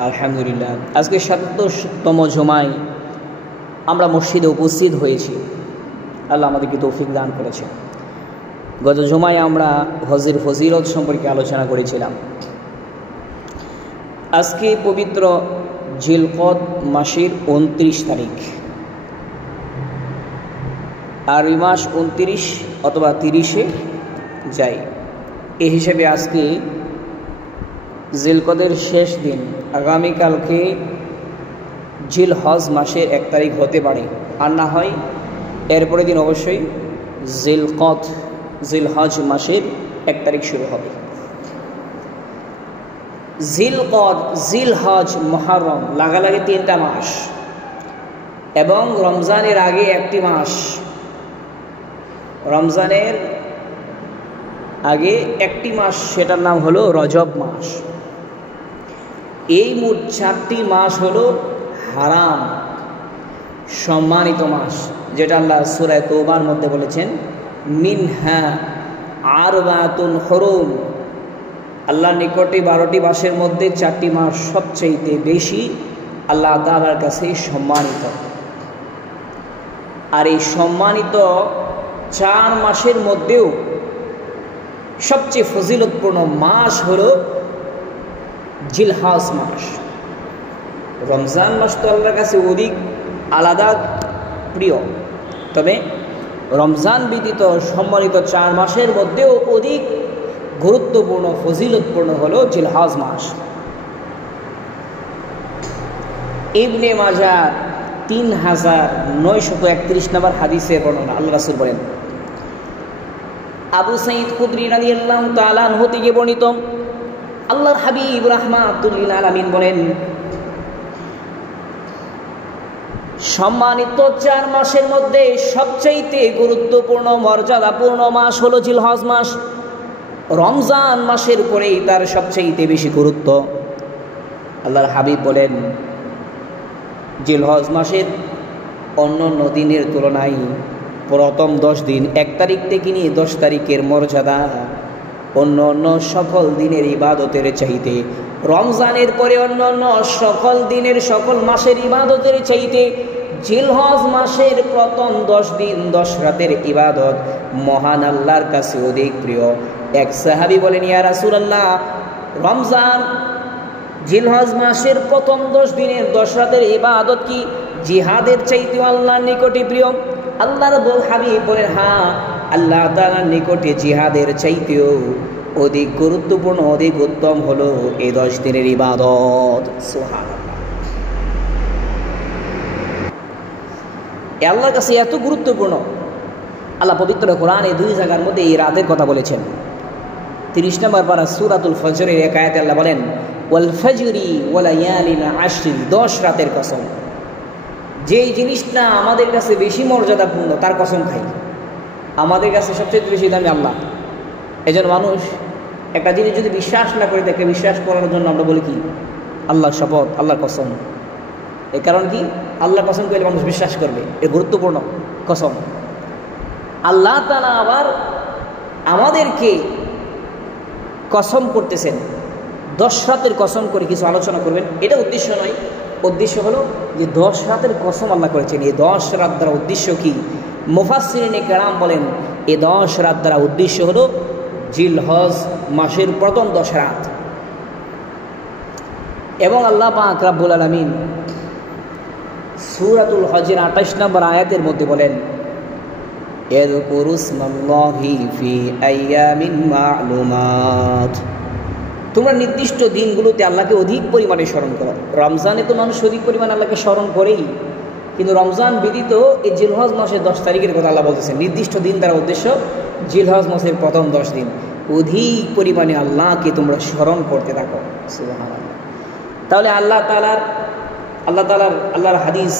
আলহামদুলিল্লাহ, আজকে ৭৭তম জুমায় আমরা মসজিদে উপস্থিত হয়েছি। আল্লাহ আমাদেরকে তৌফিক দান করেছে। গত জুমায় আমরা হজের ফজিলত সম্পর্কে আলোচনা করেছিলাম। আজকে পবিত্র জিলকদ মাসের ২৯ তারিখ, আর এই মাস ২৯ অথবা ৩০-এ যায়। এই হিসেবে আজকে জিলকদের শেষ দিন, আগামীকালকে জিলহজ মাসের ১ তারিখ হতে পারে, আর না হয় এরপরের দিন অবশ্যই জিলহজ মাসের ১ তারিখ শুরু হবে। জিলকদ, জিলহজ, মুহররম লাগালাগি ৩টা মাস, এবং রমজানের আগে একটি মাস। রমজানের আগে একটি মাস, সেটার নাম হলো রজব মাস। এই মোট 4টি মাস হলো হারাম, সম্মানিত মাস, যেটা আল্লাহ সূরা তওবার মধ্যে বলেছেন মিনহা আরবাতুন হুরুম। আল্লাহর নিকটে 12টি মাসের মধ্যে 4টি মাস সবচেয়ে বেশি আল্লাহ তাআলার কাছে সম্মানিত। আর এই সম্মানিত 4 মাসের মধ্যেও সবচেয়ে ফজিলতপূর্ণ মাস হলো জিলহজ মাস। রমজান মাস তো আল্লাহর কাছে অধিক আলাদা প্রিয়, তবে রমজান ব্যতীত সম্মানিত 4 মাসের মধ্যেও অধিক গুরুত্বপূর্ণ ফজিলতপূর্ণ হলো জিলহজ মাস। ইবনে মাজাহ ৩৯৩১ নম্বর হাদিসের বর্ণনা। আল্লাহ রাসূল বলেন, আবু সাঈদ খুদরি রাদিয়াল্লাহু তাআলা আনহু থেকে বর্ণিত, আল্লাহর হাবিব রাহমাতুল লিল আলামিন বলেন, সম্মানিত 4 মাসের মধ্যে সবচেয়ে গুরুত্বপূর্ণ মর্যাদাপূর্ণ মাস হলো জিলহজ মাস। রমজান মাসের পরেই তার সবচেয়ে বেশি গুরুত্ব। আল্লাহর হাবিব বলেন, জিলহজ মাসের অন্যান্য দিনের তুলনায় প্রথম 10 দিন 1 তারিখ থেকে নিয়ে 10 তারিখের মর্যাদা অন্য অন্য সকল দিনের ইবাদতের চাইতে, রমজানের পরে অন্য সকল দিনের সকল মাসের ইবাদতের চাইতে জিলহজ মাসের প্রথম 10 দিন 10 রাতের ইবাদত মহান আল্লাহর কাছে অধিক প্রিয়। এক সাহাবী বলেন, ইয়া রাসূলুল্লাহ, রমজান জিলহজ মাসের প্রথম 10 দিনের 10 রাতের ইবাদত কি জিহাদের চাইতে আল্লাহর নিকটে প্রিয়? আল্লাহর হাবিব বলেন, হ্যাঁ, আল্লাহ তাআলার নিকটে জিহাদের চাইতেও অধিক গুরুত্বপূর্ণ, অধিক উত্তম হলো এই 10 দিনের ইবাদত। সুবহানাল্লাহ, আল্লাহর কাছে এত গুরুত্বপূর্ণ। আল্লাহ পবিত্র কোরআনে 2 জায়গার মধ্যে এই রাতের কথা বলেছেন। 30 নম্বর পারা সূরাতুল ফজরের এক আয়াতে আল্লাহ বলেন, ওয়াল ফজরি ওয়া লায়ালিন আশরি, 10 রাতের কসম। যেই জিনিসটা আমাদের কাছে বেশি মর্যাদাপূর্ণ তার কসম খাই। আমাদের কাছে সবচেয়ে বেশি দামি আল্লাহ। এজন্য মানুষ একটা জিনিস যদি বিশ্বাস না করে তাকে বিশ্বাস করার জন্য আমরা বলি কি, আল্লাহর শপথ, আল্লাহর কসম। এর কারণ কি, আল্লাহর কসম করলে মানুষ বিশ্বাস করবে, এর গুরুত্বপূর্ণ কসম। আল্লাহ তাআলা আবার আমাদেরকে কসম করতেছেন, 10 রাতের কসম করে কিছু আলোচনা করবেন। এটা উদ্দেশ্য নয়, উদ্দেশ্য হলো যে 10 রাতের কসম আল্লাহ করেছেন। এই 10 রাত দ্বারা উদ্দেশ্য কি? মুফাসসিরিনে কেরাম বলেন, এই 10 রাত দ্বারা উদ্দেশ্য হলো জিলহজ মাসের প্রথম 10 রাত। এবং আল্লাহ পাক রব্বুল আলামিন সূরাতুল হজের 28 নম্বর আয়াতের মধ্যে বলেন, ইয়াযকুরুসমাল্লাহি ফি আইয়ামিন মা'লুমাত, তোমরা নির্দিষ্ট দিনগুলোতে আল্লাহকে অধিক পরিমাণে স্মরণ করো। রমজানে তো মানুষ অধিক পরিমাণে আল্লাহকে স্মরণ করেই, কিন্তু রমজান ব্যতীত এই জিলহজ মাসের 10 তারিখের কথা আল্লাহ বলতেছেন। নির্দিষ্ট দিন দ্বারা উদ্দেশ্য জিলহজ মাসের প্রথম 10 দিন অধিক পরিমাণে আল্লাহকে তোমরা স্মরণ করতে থাকো। সুবহানাল্লাহ। তাহলে আল্লাহর হাদিস,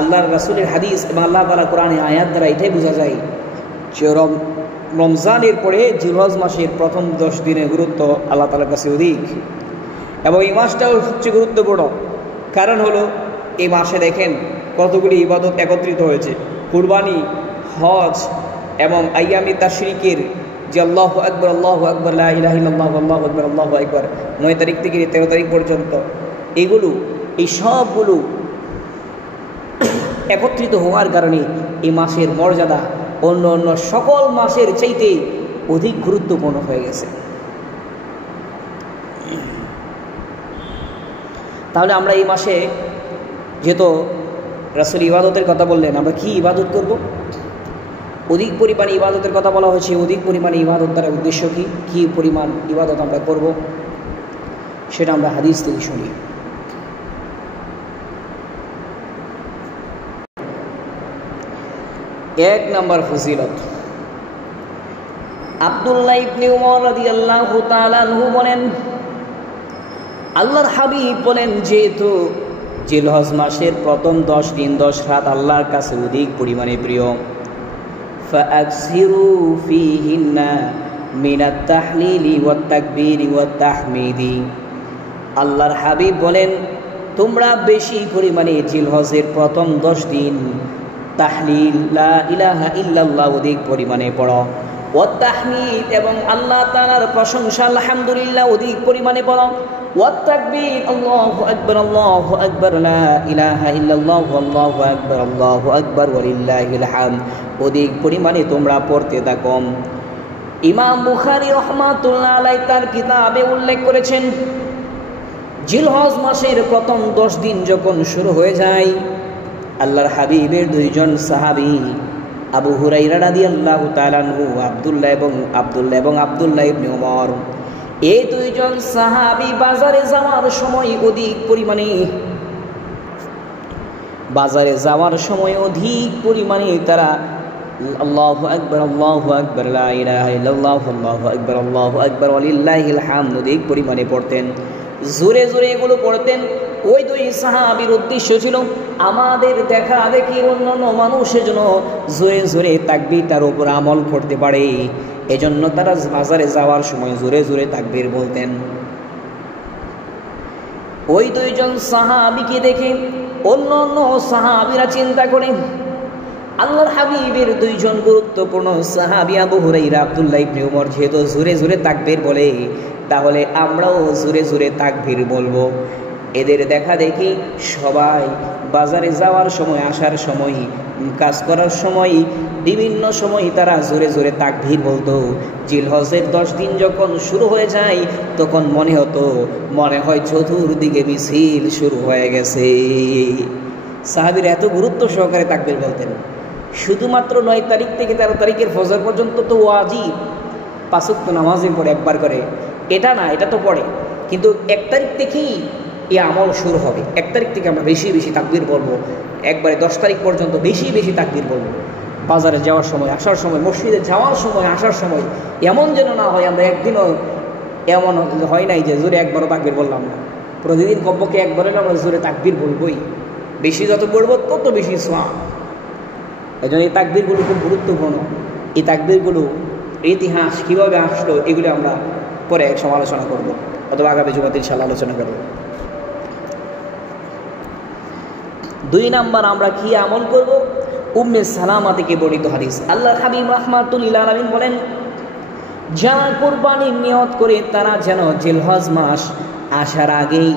আল্লাহর রাসূলের হাদিস এবং আল্লাহ তাআলার কোরআনের আয়াত দ্বারা এটাই বোঝা যায় যে রমজানের পরে জিলহজ মাসের প্রথম 10 দিনের গুরুত্ব আল্লাহ তাআলার কাছে অধিক। এবং এই মাসটাও সবচেয়ে গুরুত্বপূর্ণ, কারণ হলো এই মাসে দেখেন কতগুলি ইবাদত একত্রিত হয়েছে। কুরবানি, হজ এবং আইয়ামে তাশরিকের যে আল্লাহু আকবার, আল্লাহু আকবার, লা ইলাহা ইল্লাল্লাহু, আল্লাহু আকবার, আল্লাহু আকবার 9 তারিখ থেকে 13 তারিখ পর্যন্ত এই সবগুলো একত্রিত হওয়ার কারণে এই মাসের মর্যাদা অন্য অন্য সকল মাসের চাইতে অধিক গুরুত্বপূর্ণ হয়ে গেছে। তাহলে আমরা এই মাসে যেহেতু রাসূল ইবাদতের কথা বললেন, আমরা কি ইবাদত করব? অধিক পরিমাণে ইবাদতের কথা বলা হয়েছে। অধিক পরিমাণে ইবাদত দ্বারা উদ্দেশ্য কি পরিমাণ ইবাদত আমরা করব সেটা আমরা হাদিস থেকে শুনি। এক নম্বর ফজিলত, আব্দুল্লাহ ইবনে উমর রাদিয়াল্লাহু তাআলা আনহু বলেন, আল্লাহর হাবিব বলেন, যেহেতু জিলহজ মাসের প্রথম 10 দিন 10 রাত আল্লাহর কাছে অধিক পরিমাণে প্রিয়, ফাআকসিরু ফীহিন্না মিনাত তাহলিলি ওয়াত তাকবীরি ওয়াত তাহমিদি। আল্লাহর হাবিব বলেন, তোমরা বেশি পরিমাণে জিলহজের প্রথম 10 দিন তাহলিল লা ইলাহা ইল্লাল্লাহ অধিক পরিমাণে পড়ো, ওয়াত তাহমিদ এবং আল্লাহ তাআলার প্রশংসা আলহামদুলিল্লাহ অধিক পরিমাণে পড়ো, ওয়াত তাকবীর আল্লাহু আকবার লা ইলাহা ইল্লাল্লাহ আল্লাহু আকবার ওয়ালিল্লাহিল হামদ অধিক পরিমাণে তোমরা পড়তে থাকো। ইমাম বুখারী রাহমাতুল্লাহ আলাইহি তার কিতাবে উল্লেখ করেছেন, জিলহজ মাসের প্রথম 10 দিন যখন শুরু হয়ে যায়, আল্লাহর হাবিবের 2 জন সাহাবী আবু হুরায়রা রাদিয়াল্লাহু তাআলা আনহু আব্দুল্লাহ ইবনে উমর, এই 2 জন সাহাবী বাজারে যাওয়ার সময় অধিক পরিমাণে তারা আল্লাহু আকবার লা ইলাহা ইল্লাল্লাহ আল্লাহু আকবার ওয়ালিল্লাহিল হামদ অধিক পরিমাণে পড়তেন, জোরে জোরে এগুলো পড়তেন। ওই 2 সাহাবীর উদ্দেশ্য ছিল আমাদের দেখা দেখি অন্যান্য মানুষের জন্য জোরে জোরে তাকবীরটার উপর আমল করতে পারে, এজন্য তারা বাজারে যাওয়ার সময় জোরে জোরে তাকবীর বলতেন। ওই 2 জন সাহাবীকে দেখে অন্যান্য সাহাবীরা চিন্তা করে, আল্লাহর হাবিবের 2 জন গুরুত্বপূর্ণ সাহাবী আবু হুরায়রা আব্দুল্লাহ ইবনে উমর যেহেতু জোরে জোরে তাকবীর বলে, তাহলে আমরাও জোরে জোরে তাকবীর বলবো। এদের দেখা দেখি সবাই বাজারে যাওয়ার সময়, আসার সময়, কাজ করার সময়, বিভিন্ন সময় তারা জোরে জোরে তাকবীর বলতো। জিলহজের 10 দিন যখন শুরু হয়ে যায়, তখন মনে হয় চতুর্দিকে মিছিল শুরু হয়ে গেছে। সাহাবীরা এত গুরুত্ব সহকারে তাকবীর বলতেন। শুধুমাত্র 9 তারিখ থেকে 13 তারিখের ফজর পর্যন্ত তো ওয়াজিব 5 ওয়াক্ত নামাজের পরে একবার করে, এটা না, এটা তো পড়ে, কিন্তু 1 তারিখ থেকেই এই আমল শুরু হবে। 1 তারিখ থেকে আমরা বেশি বেশি তাকবীর বলবো, একবারে 10 তারিখ পর্যন্ত বেশি বেশি তাকবীর বলবো। বাজারে যাওয়ার সময়, আসার সময়, মসজিদে যাওয়ার সময়, আসার সময় এমন যেন না হয় আমরা একদিনও এমন হয় নাই যে জোরে একবারও তাকবীর বললাম না। প্রতিদিন কমপক্ষে একবার হলে আমরা জোরে তাকবীর বলবোই। বেশি যত পড়বো তত বেশি সওয়াব। এই জন্য এই তাকবীরগুলো খুব গুরুত্বপূর্ণ। এই তাকবীরগুলো ইতিহাস কীভাবে আসলো এগুলো আমরা পরে এক সময় আলোচনা করবো, অথবা আগামী জুমাতে ইনশাআল্লাহ আলোচনা করবো। 2 নাম্বার আমরা কি আমল করব? উম্মে সালামা থেকে বর্ণিত হাদিস, আল্লাহর হাবিব রাহমাতুল্লিল আলামিন বলেন, যারা কুরবানির নিয়ত করে তারা যেন জিলহজ মাস আসার আগেই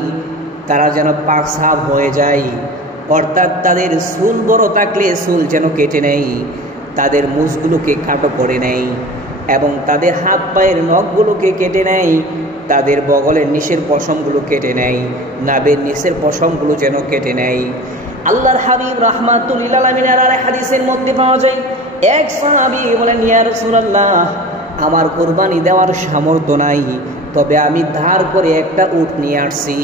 তারা যেন পাক সাফ হয়ে যায়, অর্থাৎ তাদের চুল বড় থাকলে চুল যেন কেটে নেয়, তাদের মুছগুলোকে খাটো করে নেয় এবং তাদের হাত পায়ের নখগুলোকে কেটে নেয়, তাদের বগলের নিচের পশমগুলো কেটে নেয়, নাভের নিচের পশমগুলো যেন কেটে নেয়। আল্লাহর হাবিব রাহমাতুল্লিল আলামিনের আর হাদিসের মধ্যে পাওয়া যায়, এক সাহাবী বলেন, ইয়া রাসূলুল্লাহ, আমার কুরবানি দেওয়ার সামর্থ্য নাই, তবে আমি ধার করে একটা উট নিয়ে আসছি,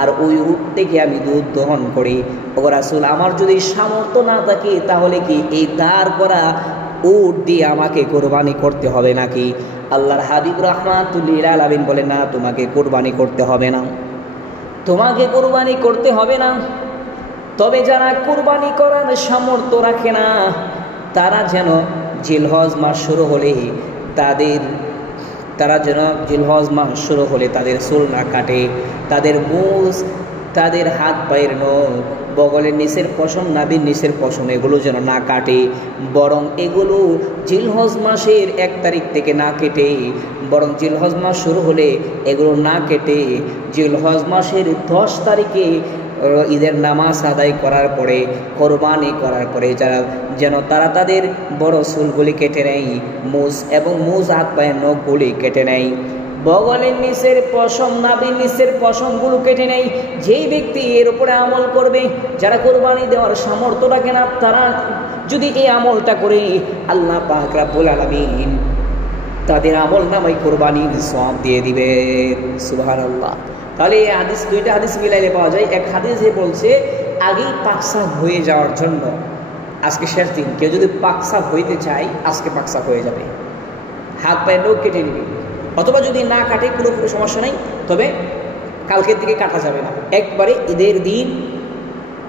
আর ওই উট থেকে আমি দুধ দহন করি। ও রাসূল, আমার যদি সামর্থ্য না থাকে তাহলে কি এই ধার করা উট দিয়ে আমাকে কুরবানি করতে হবে নাকি? আল্লাহর হাবিব রাহমাতুল্লিল আলামিন বলেন, না, তোমাকে কুরবানি করতে হবে না, তোমাকে কুরবানি করতে হবে না। তবে যারা কুরবানি করার সামর্থ্য রাখে না, তারা যেন জিলহজ মাস শুরু হলে তাদের চুল না কাটে, তাদের মুছ তাদের হাত পায়ের নখ, বগলের নিচের পশম, নাভির নিচের পশম এগুলো যেন না কাটে, বরং এগুলো জিলহজ মাসের 1 তারিখ থেকে না কেটে, বরং জিলহজ মাস শুরু হলে এগুলো না কেটে জিলহজ মাসের 10 তারিখে ঈদের নামাজ আদায় করার পরে, কোরবানি করার পরে যেন তারা তাদের বড় চুলগুলি কেটে নেয়, মুজ হাত পায়ের নখগুলি কেটে নেয়, বগলের নিচের পশম, নাভির নিচের পশমগুলো কেটে নেয়। যেই ব্যক্তি এর উপরে আমল করবে, যারা কোরবানি দেওয়ার সামর্থ্য রাখে না, তারা যদি এই আমলটা করে, আল্লাহ পাক রব্বুল আলামিন তাদের আমল নামায় কোরবানির সওয়াব দিয়ে দিবেন। সুবহানাল্লাহ। তাহলে এই হাদিস, 2টা হাদিস মিলাইলে পাওয়া যায়। এক হাদিসে বলছে আগেই পাকসাফ হয়ে যাওয়ার জন্য, আজকে শেষ দিন, কেউ যদি পাকসাফ হইতে চায় আজকে পাকসাফ হয়ে যাবে, হাত পায়ের নখ কেটে নিবে, অথবা যদি না কাটে কোনো সমস্যা নেই, তবে কালকের দিকে কাটা যাবে না, একবারে ঈদের দিন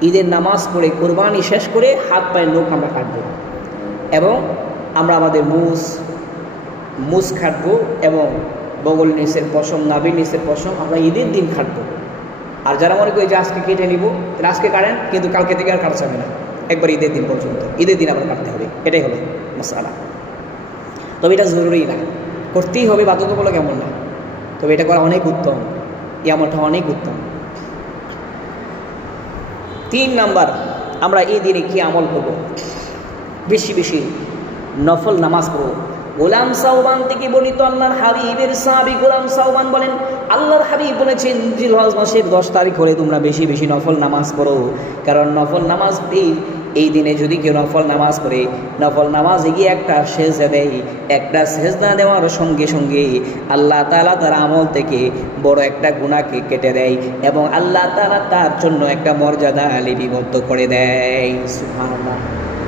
ঈদের নামাজ পড়ে কোরবানি শেষ করে হাত পায়ের নখ আমরা কাটবো, এবং আমরা আমাদের মুজ কাটবো, এবং বগল নিচের পশম, নাভির নিচের পশম আমরা ঈদের দিন কাটবো। আর যারা মনে করি যে আজকে কেটে নিব, তাহলে আজকে কাটেন, কিন্তু কালকে থেকে আর কাটা যাবে না, একবার ঈদের দিন পর্যন্ত, ঈদের দিন আবার কাটতে হবে। এটাই হলো মাসআলা। তবে এটা জরুরি না, করতেই হবে বাধ্যতামূলক এমন না, তবে এটা করা অনেক উত্তম, এই আমলটা অনেক উত্তম। 3 নাম্বার, আমরা এই দিনে কি আমল করব? বেশি বেশি নফল নামাজ পড়ব। গোলাম সাওবান থেকে বলিত আল্লাহর হাবিবের সাহাবী গোলাম সাওবান বলেন, আল্লাহর হাবিব বলেছেন জিলহজ মাসের 10 তারিখ হলে তোমরা বেশি বেশি নফল নামাজ পড়ো, কারণ নফল নামাজ এই দিনে যদি কেউ নফল নামাজ পড়ে, নফল নামাজে গিয়ে একটা সেজদা দেয়, একটা সেজদা দেওয়ার সঙ্গে সঙ্গে আল্লাহ তাআলা তার আমল থেকে বড় একটা গুনাহকে কেটে দেয়, এবং আল্লাহ তাআলা তার জন্য একটা মর্যাদা লিপিবদ্ধ করে দেয়। সুবহানাল্লাহ।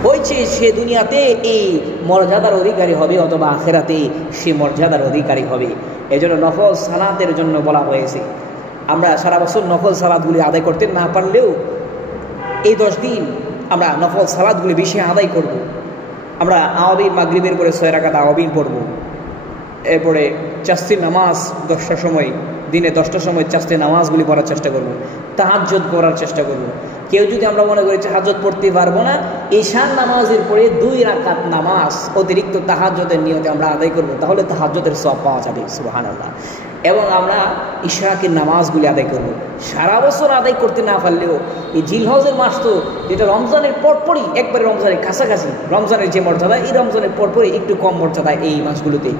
হয়েছে সে দুনিয়াতে এই মর্যাদার অধিকারী হবে, অথবা আখিরাতে সে মর্যাদার অধিকারী হবে। এজন্য নফল সালাতের জন্য বলা হয়েছে। আমরা সারা বছর নফল সালাতগুলি আদায় করতে না পারলেও এই 10 দিন আমরা নফল সালাতগুলি বেশি আদায় করব। আমরা আওয়াবিন, মাগরিবের পরে 6 রাকাত আওয়াবিন পড়ব, এরপরে চাস্তির নামাজ 10টার সময়, দিনে 10টার সময় চাস্তির নামাজগুলি পড়ার চেষ্টা করব, তাহাজ্জুদ করার চেষ্টা করব। কেউ যদি আমরা মনে করি তাহাজ্জুদ পড়তে পারবো না, ঈশার নামাজের পরে 2 রাকাত নামাজ অতিরিক্ত তাহাজ্জুদের নিয়তে আমরা আদায় করব, তাহলে তাহাজ্জুদের সওয়াব পাওয়া যাবে। সুবহানাল্লাহ। এবং আমরা ইশরাকের নামাজগুলি আদায় করব। সারা বছর আদায় করতে না পারলেও এই জিলহজের মাস তো, যেটা রমজানের পরপরই, একবারে রমজানের কাছাকাছি, রমজানের যে মর্যাদা, এই রমজানের পরপরই একটু কম মর্যাদা এই মাসগুলোতে,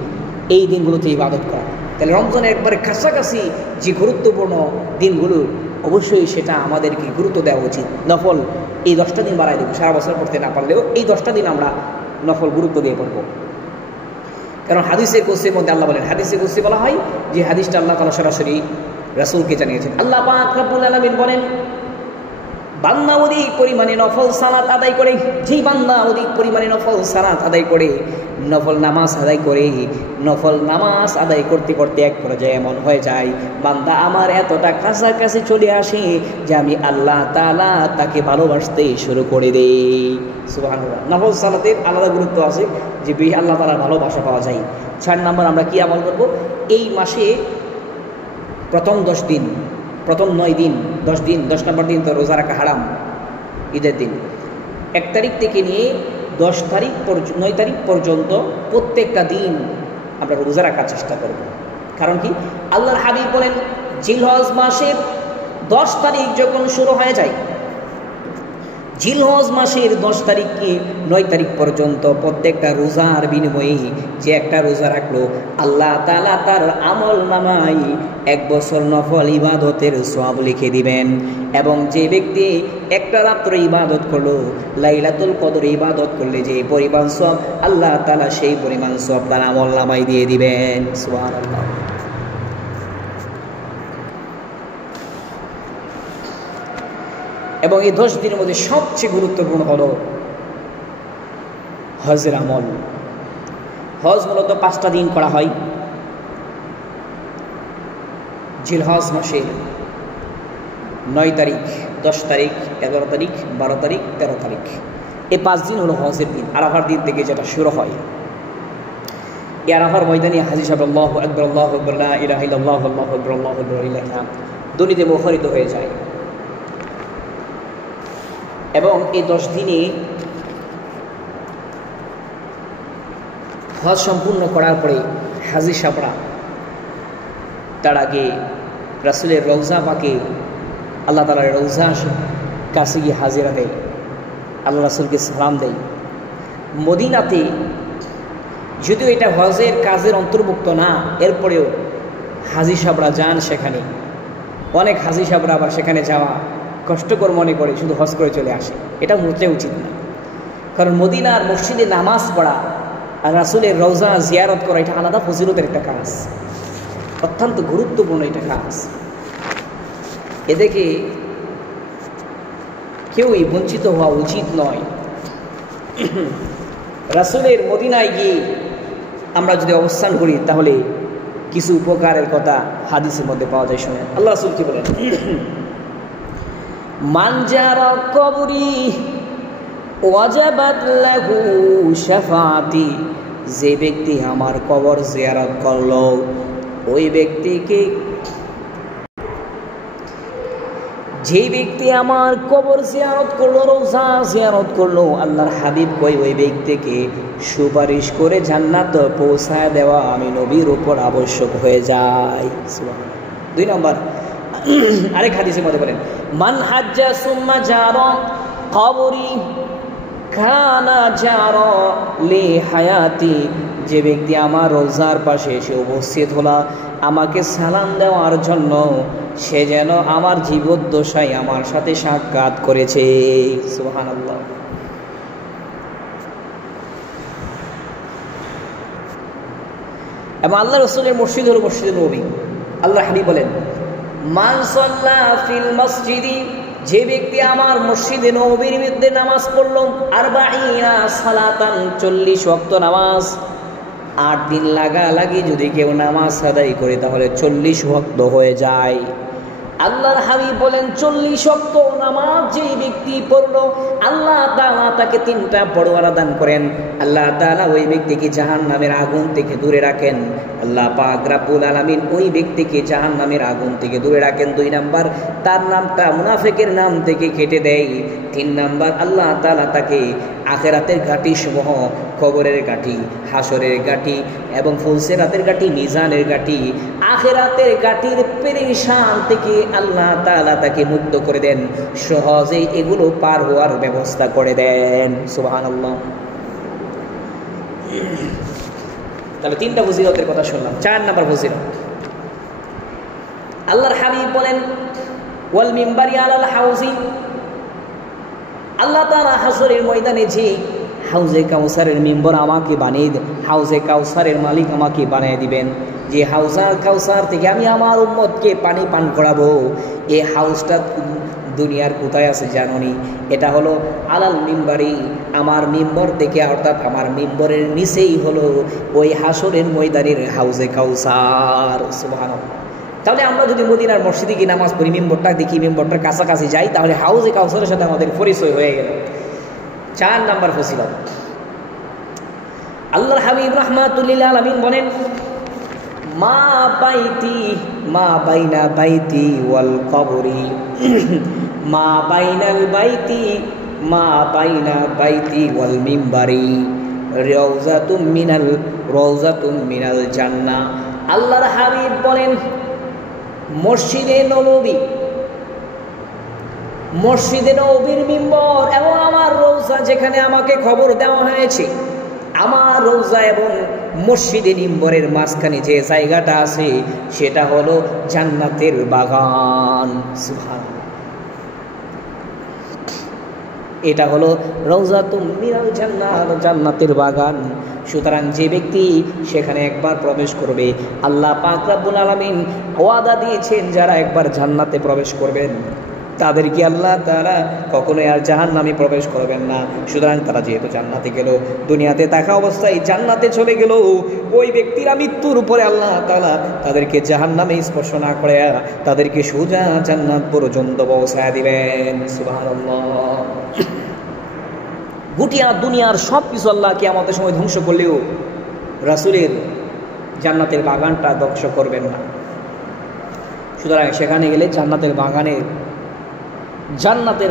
এই দিনগুলোতে ইবাদত করা। তাহলে রমজানের একবারে কাছাকাছি যে গুরুত্বপূর্ণ দিনগুলো, অবশ্যই সেটা আমাদেরকে গুরুত্ব দেওয়া উচিত। নফল এই 10টা দিন বাড়াই দেবো, সারা বছর পড়তে না পারলেও এই 10টা দিন আমরা নফল গুরুত্ব দিয়ে পড়বো। কারণ হাদিসের কুদসির মধ্যে আল্লাহ বলেন, হাদিসে কুদসি বলা হয় যে হাদিসটা আল্লাহ তাআলা সরাসরি রাসূলকে জানিয়েছেন। আল্লাহ পাক রব্বুল আলামিন বলেন, বান্দা অধিক পরিমাণে নফল সালাত আদায় করে, যেই বান্দা অধিক পরিমাণে নফল সালাত আদায় করে, নফল নামাজ আদায় করে, নফল নামাজ আদায় করতে করতে এক পর্যায়ে এমন হয়ে যায় বান্দা আমার এতটা কাছাকাছি চলে আসে যে আমি আল্লাহ তাআলা তাকে ভালোবাসতে শুরু করে দেই। সুবহানাল্লাহ। নফল সালাতের আলাদা গুরুত্ব আছে, যে আল্লাহ তাআলার ভালোবাসা পাওয়া যায়। 4 নম্বর, আমরা কি আমল করব? এই মাসে প্রথম 10 দিন, প্রথম 9 দিন, 10 দিন, 10 নম্বর দিন তো রোজা রাখা হারাম, ঈদের দিন। 1 তারিখ থেকে নিয়ে 10 তারিখ 9 তারিখ পর্যন্ত প্রত্যেকটা দিন আমরা রোজা রাখার চেষ্টা করব। কারণ কি? আল্লাহর হাবিব বলেন, জিলহজ মাসের 10 তারিখ যখন শুরু হয়ে যায়, জিলহজ মাসের 10 তারিখ কি 9 তারিখ পর্যন্ত প্রত্যেকটা রোজার বিনিময়ে যে একটা রোজা রাখলো, আল্লাহ তাআলা তার আমল নামায় 1 বছর নফল ইবাদতের সওয়াব লিখে দিবেন। এবং যে ব্যক্তি একটা রাত্র ইবাদত করলো, লাইলাতুল কদর ইবাদত করলে যে পরিমাণ সওয়াব, আল্লাহ তাআলা সেই পরিমাণ সওয়াব তার আমল নামায় দিয়ে দিবেন। সুবহানাল্লাহ। এবং এই 10 দিনের মধ্যে সবচেয়ে গুরুত্বপূর্ণ হলো হজের আমল। হজ মূলত 5টা দিন করা হয়। জিলহজ মাসের 9 তারিখ, 10 তারিখ, 11 তারিখ, 12 তারিখ, 13 তারিখ, এই 5 দিন হলো হজের দিন। আরাফার দিন থেকে যেটা শুরু হয়, এই আরাফার ময়দানে হাজী সাহেব আল্লাহু আকবার, আল্লাহু আকবার, লা ইলাহা ইল্লাল্লাহু, আল্লাহু আকবার, আল্লাহু আকবার লেখা দুনিতে মুখরিত হয়ে যায়। এবং এই 10 দিনে হজ সম্পূর্ণ করার পরে হাজি সাবরা তার আগে রাসূলের রওজা পাকে আল্লাহ তাআলার রওজা কাছে গিয়ে হাজিরা দেয়, আল্লাহ রাসূলকে সালাম দেয়। মদিনাতে যদিও এটা হজের কাজের অন্তর্ভুক্ত না, এরপরেও হাজি সাবরা যান সেখানে। অনেক হাজি সাবরা আবার সেখানে যাওয়া কষ্টকর মনে করে শুধু হজ করে চলে আসে, এটা মোটেও উচিত না। কারণ মদিনার মসজিদে নামাজ পড়া আর রাসূলের রওজা জিয়ারত করা এটা আলাদা ফজিলতের একটা কাজ, অত্যন্ত গুরুত্বপূর্ণ এটা কাজ। এদিকে কেউই বঞ্চিত হওয়া উচিত নয়। রাসূলের মদিনায় গিয়ে আমরা যদি অবস্থান করি তাহলে কিছু উপকারের কথা হাদিসের মধ্যে পাওয়া যায়। শুনে আল্লাহ রাসূল কি বলেন, মান জারা কবরি ওয়াজাবাত লাহু শাফাআতি, যে ব্যক্তি আমার কবর জিয়ারত করলো ওই ব্যক্তিকে, যে ব্যক্তি আমার কবর জিয়ারত করলো, রওজা জিয়ারত করলো, আল্লাহর হাবিব কই ওই ব্যক্তিকে সুপারিশ করে জান্নাত পৌঁছায় দেওয়া আমি নবীর উপর আবশ্যক হয়ে যায়। সুবহানাল্লাহ। 2 নম্বর আরেক হাদিসের মধ্যে বলেন, মান হাজ্জা সুম্মা জারা কবরি কানা জারা লি হায়াতি, যে ব্যক্তি আমার রওজার পাশে এসে উপস্থিত হলো আমাকে সালাম দেওয়ার জন্য, সে যেন আমার জীবদ্দশায় আমার সাথে সাক্ষাৎ করেছে। সুবহানাল্লাহ। এবং আল্লাহ রাসূলের মসজিদ হলো মসজিদে নববী। আল্লাহ হাবিব বলেন, মান সাল্লা ফিল মসজিদি, যে ব্যক্তি আমার মসজিদে নববীর মধ্যে নামাজ পড়লো, আরবাঈনা সালাতান 40 ওয়াক্ত নামাজ, 8 দিন লাগালাগি যদি কেউ নামাজ আদায় করে তাহলে 40 ওয়াক্ত হয়ে যায়। আল্লাহর হাবিব বলেন 40 ওয়াক্ত নামাজ যেই ব্যক্তি পড়লো আল্লাহ তাআলা তাকে 3টা পরোয়ানা দান করেন। আল্লাহ তাআলা ওই ব্যক্তিকে জাহান্নামের আগুন থেকে দূরে রাখেন। আল্লাহ পাক রব্বুল আলামিন ওই ব্যক্তিকে জাহান্নামের আগুন থেকে দূরে রাখেন। 2 নাম্বার, তার নামটা মুনাফিকের নাম থেকে কেটে দেয়। 3 নাম্বার, আল্লাহ তাআলা তাকে আখিরাতের ঘাটি সমূহ, কবরের ঘাটি, হাসরের ঘাটি এবং ফুলসিরাতের ঘাটি, মিজানের ঘাটি, আখিরাতের ঘাটির পেরেশান থেকে আল্লাহ তাআলা তাকে মুক্ত করে দেন, সহজেই এগুলো পার হওয়ার ব্যবস্থা করে দেন। সুবহানাল্লাহ। তাহলে 3টা ফজিলতের কথা শুনলাম। 4 নাম্বার ফজিলত, আল্লাহর হাবিব বলেন ওয়াল মিম্বারি আলাল হাউজি, আল্লাহ তাআলা হাসরের ময়দানে যে হাউজে কাউসারের মিম্বর আমাকে বানিয়ে দেন, হাউজে কাউসারের মালিক আমাকে বানিয়ে দিবেন, যে হাউজার কাউসার থেকে আমি আমার উম্মতকে পানি পান করাবো। এই হাউসটা দুনিয়ার কোথায় আছে জানোনি? এটা হলো আলাল মিম্বারি, আমার মিম্বর থেকে, অর্থাৎ আমার মিম্বরের নিচেই হলো ওই হাসরের ময়দানের হাউজে কাউসার। সুবহানাল্লাহ। তাহলে আমরা যদি মদিনার মসজিদে গিয়ে নামাজ পড়ি, মিম্বরটা দেখি, মিম্বরটার কাছাকাছি যাই, তাহলে হাউজে কাউসারের সাথে আমাদের পরিচয় হয়ে গেল। 4 নাম্বার ফজিলত, আল্লাহর হাবিব রাহমাতুল লিল আলামিন বলেন, মা বাইতি মা বাইনা বাইতি ওয়াল কবরি, মা বাইনাল বাইতি মা বাইনা বাইতি ওয়াল মিম্বারি রাউযাতুম মিনাল জান্নাহ। আল্লাহর হাবিব বলেন মসজিদে নববীর মিম্বর এবং আমার রওজা, যেখানে আমাকে খবর দেওয়া হয়েছে, আমার রওজা এবং মসজিদে মিম্বরের মাঝখানে যে জায়গাটা আছে সেটা হলো জান্নাতের বাগান। সুবহানাল্লাহ। এটা হলো রাউযাতুম মিনাল জান্নাহ, জান্নাতের বাগান। সুতরাং যে ব্যক্তি সেখানে একবার প্রবেশ করবে, আল্লাহ পাক রব্বুল আলামিন ওয়াদা দিয়েছেন যারা একবার জান্নাতে প্রবেশ করবেন তাদেরকে আল্লাহ তাআলা কখনোই আর জাহান্নামে প্রবেশ করবেন না। সুতরাং তারা যেহেতু জান্নাতে গেল, দুনিয়াতে থাকা অবস্থায় জান্নাতে চলে গেল, ওই ব্যক্তিরা মৃত্যুর উপরে আল্লাহ তাআলা তাদেরকে জাহান্নামে স্পর্শ না করে তাদেরকে সোজা জান্নাত পর্যন্ত পৌঁছায় দিবেন। সুবহানাল্লাহ। গুটিয়া দুনিয়ার সব কিছু আল্লাহ কিয়ামতের সময় ধ্বংস করলেও রাসূলের জান্নাতের বাগানটা ধ্বংস করবেন না। সুতরাং সেখানে গেলে জান্নাতের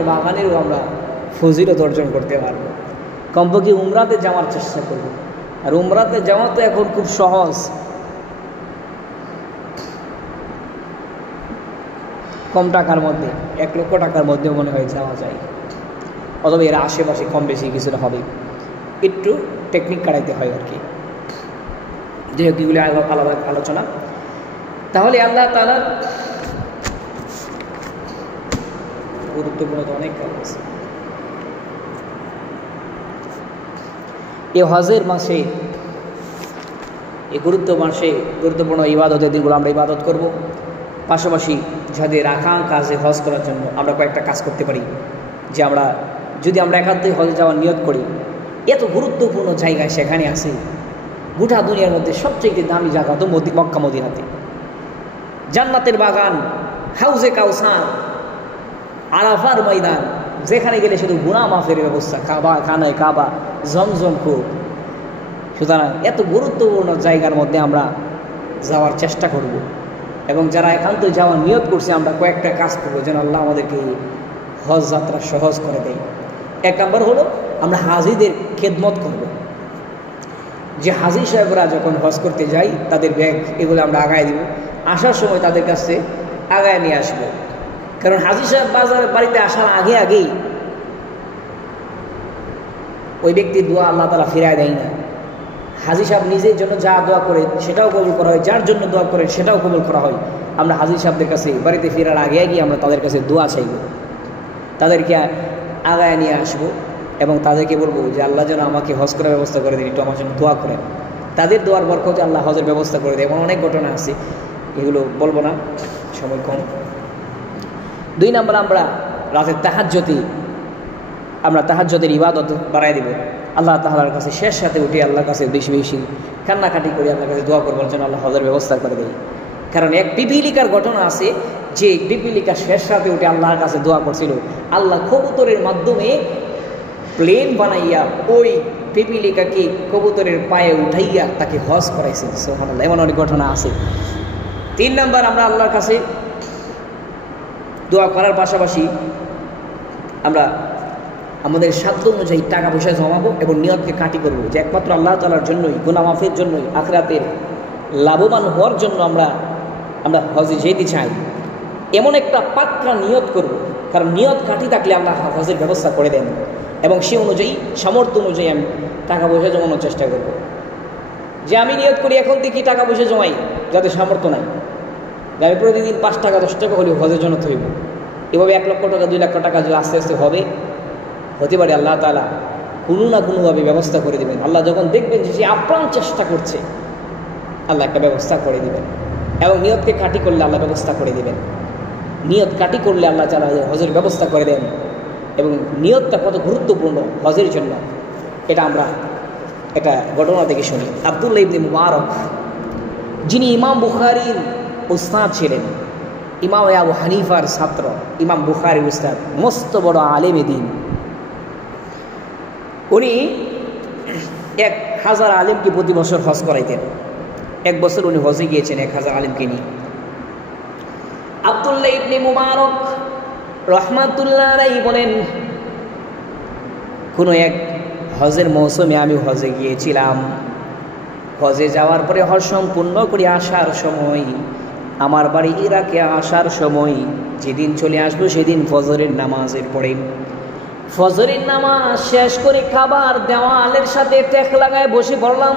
বাগানেরও আমরা ফজিলত অর্জন করতে পারবো। কমপক্ষে উমরাতে যাওয়ার চেষ্টা করব। আর উমরাতে যাওয়া তো এখন খুব সহজ, কম টাকার মধ্যে, 1 লক্ষ টাকার মধ্যে মনে হয় যাওয়া যায়, অথবা এর আশেপাশে কম বেশি কিছুটা হবে, একটু টেকনিক কাটাইতে হয় আর কি। যেহেতু এগুলি আলাদা আলোচনা। তাহলে আল্লাহ তাআলা গুরুত্বপূর্ণ তো অনেক কাজ আছে। এই হজের মাসে, এই গুরুত্বপূর্ণ ইবাদতের দিনগুলো আমরা ইবাদত করব। পাশাপাশি যাদের আকাঙ্ক্ষা আছে হজ করার জন্য, আমরা কয়েকটা কাজ করতে পারি। যে যদি আমরা একান্তই হজে যাওয়ার নিয়ত করি, এত গুরুত্বপূর্ণ জায়গায় সেখানে আছে, গোটা দুনিয়ার মধ্যে সবচেয়ে দামি জায়গা তো মক্কা মদিনাতে। জান্নাতের বাগান, হাউজে কাউসার, আরাফার ময়দান, যেখানে গেলে শুধু গুনাহ মাফের ব্যবস্থা, কাবা, খানায় কাবা, জমজম কূপ। সুতরাং এত গুরুত্বপূর্ণ জায়গার মধ্যে আমরা যাওয়ার চেষ্টা করব। এবং যারা একান্তই যাওয়ার নিয়ত করছে, আমরা কয়েকটা কাজ করবো যেন আল্লাহ আমাদেরকে হজ যাত্রা সহজ করে দেয়। 1 নম্বর হলো আমরা হাজিদের খেদমত করব। যে হাজি সাহেবরা যখন হজ করতে যাই, তাদের ব্যাগ এগুলো আমরা আগায় দিব, আসার সময় তাদের কাছে আগায় নিয়ে আসবো। কারণ হাজি সাহেব বাড়িতে আসার আগেই ওই ব্যক্তির দোয়া আল্লাহ তাআলা ফিরায় দেয় না। হাজি সাহেব নিজের জন্য যা দোয়া করে সেটাও কবুল করা হয়, যার জন্য দোয়া করে সেটাও কবুল করা হয়। আমরা হাজি সাহেবদের কাছে বাড়িতে ফেরার আগে আমরা তাদের কাছে দোয়া চাইব, তাদেরকে আগায় নিয়ে আসবো এবং তাদেরকে বলবো যে আল্লাহ যেন আমাকে হজ করার ব্যবস্থা করে দিন, একটু আমার জন্য দোয়া করেন। তাদের দোয়ার বরকতে আল্লাহ হজের ব্যবস্থা করে দেয়। এমন অনেক ঘটনা আছে, এগুলো বলবো না, সময় কম। 2 নম্বর, আমরা রাতের তাহাজ্জুদের ইবাদত বাড়াই দিব। আল্লাহ তাআলার কাছে শেষ রাতে উঠে আল্লাহর কাছে বেশি বেশি কান্নাকাটি করে আল্লাহর কাছে দোয়া করবার জন্য আল্লাহ হজের ব্যবস্থা করে দেয়। কারণ এক পিপিলিকার ঘটনা আছে, যে পিপিলিকা শেষ রাতে উঠে আল্লাহর কাছে দোয়া করছিল, আল্লাহ কবুতরের মাধ্যমে প্লেন বানাইয়া ওই পিপিলিকাকে কবুতরের পায়ে উঠাইয়া তাকে হজ করাইছে। সুবহানাল্লাহ, এমন অনেক ঘটনা আছে। 3 নম্বর, আমরা আল্লাহর কাছে দোয়া করার পাশাপাশি আমরা আমাদের সাধ্য অনুযায়ী টাকা পয়সা জমাবো এবং নিয়তকে কাটি করবো যে একমাত্র আল্লাহ তাআলার জন্যই, গুনাহ মাফের জন্যই, আখিরাতের লাভবান হওয়ার জন্য আমরা হজে যেতে চাই। এমন একটা পাক্কা নিয়ত করব, কারণ নিয়ত কাটি থাকলে আল্লাহ হজের ব্যবস্থা করে দেন। এবং সে অনুযায়ী, সামর্থ্য অনুযায়ী আমি টাকা পয়সা জমানোর চেষ্টা করব। যে আমি নিয়ত করি এখন থেকে টাকা পয়সা জমাই, যাতে সামর্থ্য নাই, যে আমি প্রতিদিন 5 টাকা 10 টাকা হলেও হজের জন্য তৈব। এভাবে 1 লক্ষ টাকা 2 লক্ষ টাকা যদি আস্তে আস্তে হতে পারে, আল্লাহ তাআলা কোনো না কোনোভাবে ব্যবস্থা করে দেবেন। আল্লাহ যখন দেখবেন যে সে আপ্রাণ চেষ্টা করছে, আল্লাহ একটা ব্যবস্থা করে দেবেন। এবং নিয়তকে কাটি করলে আল্লাহ ব্যবস্থা করে দেবেন। নিয়ত কাটি করলে আল্লাহ তাআলা হজের ব্যবস্থা করে দেন। এবং নিয়তটা কত গুরুত্বপূর্ণ হজের জন্য, এটা আমরা একটা ঘটনা থেকে শুনি। আব্দুল্লাহ ইবনে মুবারক, যিনি ইমাম বুখারীর উস্তাদ ছিলেন, ইমাম আবু হানিফার ছাত্র, ইমাম বুখারীর উস্তাদ, মস্ত বড় আলেম দ্বীন। উনি 1000 আলেমকে প্রতি বছর হজ করাইতেন। 1 বছর উনি হজে গিয়েছেন 1000 আলেমকে নিয়ে। আব্দুল্লাহ ইবনে মুবারক রাহমাতুল্লাহ আলাইহি বলেন, কোনো এক হজের মৌসুমে আমি হজে গিয়েছিলাম। হজে যাওয়ার পরে হজ সম্পূর্ণ করে আসার সময়, আমার বাড়ি ইরাকে আসার সময়, যেদিন চলে আসবো সেদিন ফজরের নামাজের পরে, ফজরের নামাজ শেষ করে খাবার দেওয়ালের সাথে টেক লাগায় বসে পড়লাম।